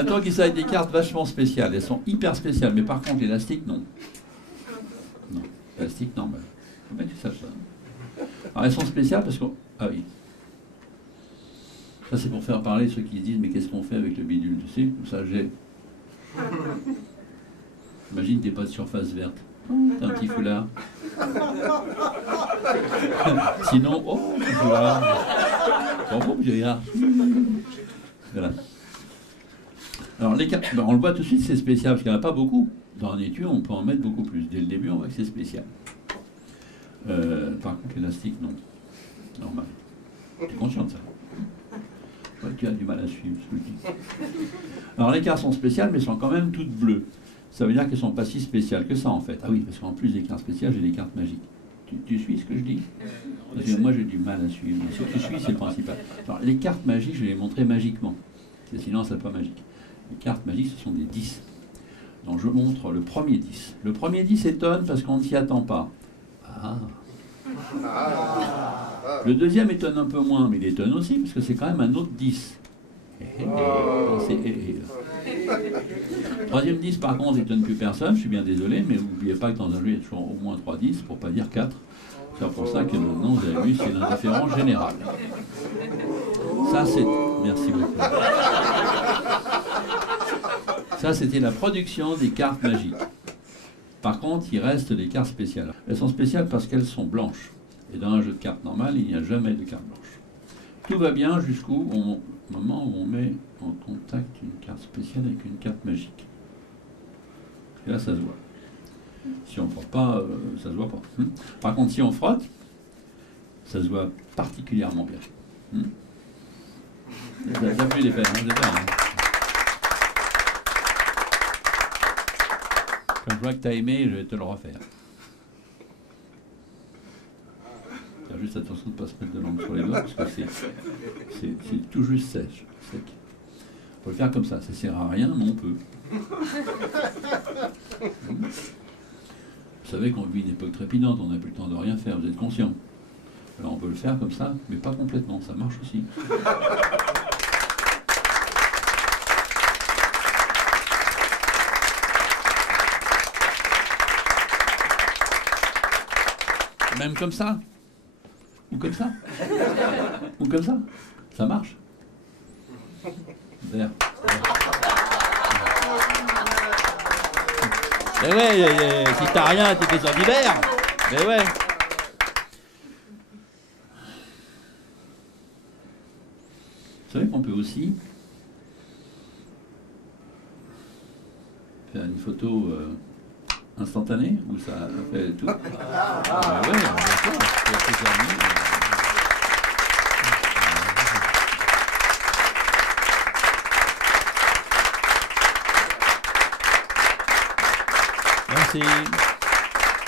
Maintenant qu'il s'agit des cartes vachement spéciales, elles sont hyper spéciales, mais par contre l'élastique, non. Non, l'élastique, non. Faut bien que tu saches ça. Alors elles sont spéciales parce que... Ah oui. Ça c'est pour faire parler ceux qui se disent, mais qu'est-ce qu'on fait avec le bidule, tu sais, tout ça j'ai... Imagine t'es pas de surface verte. T'as un petit foulard. Sinon, oh, petit foulard. Bravo, vieillard. Voilà. Alors, les cartes, ben, on le voit tout de suite, c'est spécial, parce qu'il n'y en a pas beaucoup. Dans un étui, on peut en mettre beaucoup plus. Dès le début, on voit que c'est spécial. Par contre, l'élastique, non. Normal. Tu es conscient de ça? Ouais, tu as du mal à suivre ce que je dis. Alors, les cartes sont spéciales, mais sont quand même toutes bleues. Ça veut dire qu'elles ne sont pas si spéciales que ça, en fait. Ah oui, parce qu'en plus des cartes spéciales, j'ai des cartes magiques. Tu suis ce que je dis? Parce que moi, j'ai du mal à suivre. Ce que tu suis, c'est le principal. Alors, les cartes magiques, je vais les montrer magiquement. Sinon, ça n'est pas magique. Les cartes magiques, ce sont des 10. Donc, je montre le premier 10. Le premier 10 étonne parce qu'on ne s'y attend pas. Ah. Le deuxième étonne un peu moins, mais il étonne aussi, parce que c'est quand même un autre 10. Le troisième 10, par contre, n'étonne plus personne, je suis bien désolé, mais n'oubliez pas que dans un jeu, il y a toujours au moins 3 10, pour ne pas dire 4. C'est pour ça que maintenant, vous avez vu, c'est l'indifférence générale. Ça, c'est... Merci beaucoup. Ça, c'était la production des cartes magiques. Par contre, il reste les cartes spéciales. Elles sont spéciales parce qu'elles sont blanches. Et dans un jeu de cartes normal, il n'y a jamais de cartes blanches. Tout va bien jusqu'au moment où on met en contact une carte spéciale avec une carte magique. Et là, ça se voit. Si on ne frotte pas, ça ne se voit pas. Par contre, si on frotte, ça se voit particulièrement bien. Ça a pu les faire, hein, Comme je vois que tu as aimé, je vais te le refaire. Faire juste attention de ne pas se mettre de l'encre sur les doigts, parce que c'est tout juste sec. Il faut le faire comme ça, ça ne sert à rien, mais on peut. Vous savez qu'on vit une époque trépidante, on n'a plus le temps de rien faire, vous êtes conscient. Alors on peut le faire comme ça, mais pas complètement, ça marche aussi. Même comme ça. Ou comme ça. Ou comme ça. Ça marche. D'ailleurs. Mais ouais, si t'as rien, tu fais ça d'hiver. Mais ouais. Vous savez qu'on peut aussi faire une photo instantanée où ça fait tout. Ouais, bien sûr, c'est terminé. Merci.